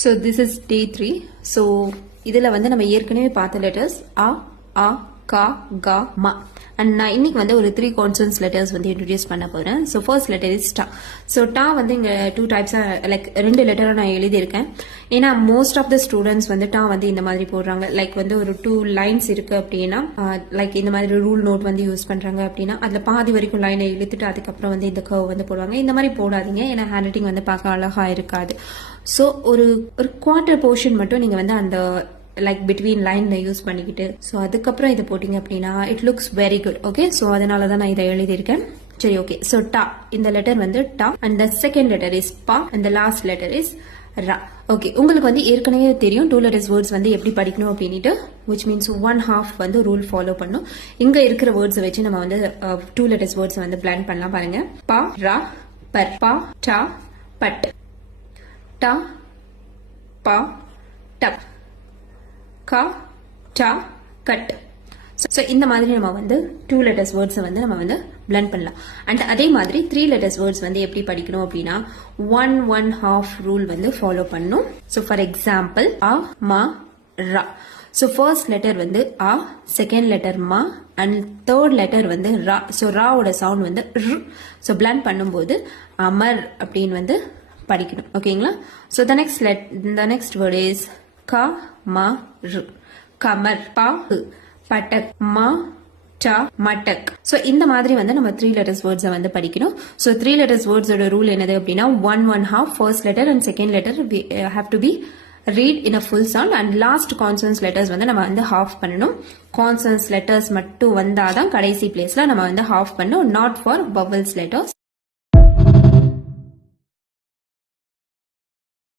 So this is day 3. So இதில் வந்து நம்ம ஏற்கனவே பார்த்த letters a, a, ka, ga, ma. And நான் இன்னைக்கு வந்து ஒரு 3 consonants letters வந்து introduce பண்ண போறேன். So first letter is ta. So ta வந்து இங்க 2 types like 2 letter நான் எழுதியிருக்கேன். ஏன்னா most of the students வந்து ta வந்து இந்த மாதிரி போடுறாங்க. லைக் வந்து ஒரு 2 lines இருக்கு அப்படின்னா லைக் இந்த மாதிரி ரூல் நோட் வந்து யூஸ் பண்றாங்க அப்படின்னா அதுல பாதி வரைக்கும் லைனை இழுத்துட்டு அதுக்கப்புறம் வந்து இந்த கர்வ் வந்து போடுவாங்க. இந்த மாதிரி போடாதீங்க, ஏன்னா ஹேண்ட் ரைட்டிங் வந்து பார்க்க அழகா இருக்காது. ஸோ ஒரு குவார்டர் போர்ஷன் மட்டும் நீங்க வந்து அந்த லைக் பிட்வீன் லைன்ல யூஸ் பண்ணிக்கிட்டு ஸோ அதுக்கப்புறம் இதை போட்டிங்க அப்படின்னா it looks very good. Okay, so அதனால தான் நான் இதை எழுதியிருக்கேன். சரி, ஓகே. ஸோ டா, இந்த லெட்டர் வந்து டா and the second letter is பா and the last letter is ரா. ஓகே, உங்களுக்கு வந்து ஏற்கனவே தெரியும் 2 letters வேர்ட்ஸ் வந்து எப்படி படிக்கணும் அப்படின்ட்டு, which means 1/2 வந்து ரூல் ஃபாலோ பண்ணும். இங்க இருக்கிற வேர்ட்ஸை வச்சு நம்ம வந்து 2 letters வேர்ட்ஸ் வந்து பிளான் பண்ணலாம். பாருங்க, பா ரா பர், பா டா பட், டா பா டப், கா டா கட். ஸோ இந்த மாதிரி நம்ம வந்து 2 letters வேர்ட்ஸை வந்து நம்ம வந்து பிளெண்ட் பண்ணலாம். அண்ட் அதே மாதிரி 3 letters வேர்ட்ஸ் வந்து எப்படி படிக்கணும் அப்படின்னா 1/2 ரூல் வந்து ஃபாலோ பண்ணணும். ஸோ ஃபார் எக்ஸாம்பிள் ஆ மா ரா. ஸோ ஃபர்ஸ்ட் லெட்டர் வந்து ஆ, செகண்ட் லெட்டர் மா அண்ட் தேர்ட் லெட்டர் வந்து ரா. ஸோ ராவோட சவுண்ட் வந்து ர். ஸோ பிளெண்ட் பண்ணும்போது அமர் அப்படின்னு வந்து படிக்கணும். ஓகேங்களா? So the next word is கா மா ரு, கமர். பா பட்டக், மா டா மட்டக். ஸோ இந்த மாதிரி வந்து நம்ம 3 letters வேர்ட்ஸை வந்து படிக்கணும். ஸோ 3 letters வேர்ட்ஸோட ரூல் என்னது அப்படின்னா 1/2 first letter and second letter have to be read in a full sound and last consonants letters வந்து நம்ம வந்து ஹாஃப் பண்ணணும். கான்சனன்ஸ் லெட்டர்ஸ் மட்டும் வந்தாதான் கடைசி பிளேஸ்ல நம்ம வந்து ஹாஃப் பண்ணணும், நாட் ஃபார் வவல்ஸ் லெட்டர்ஸ்.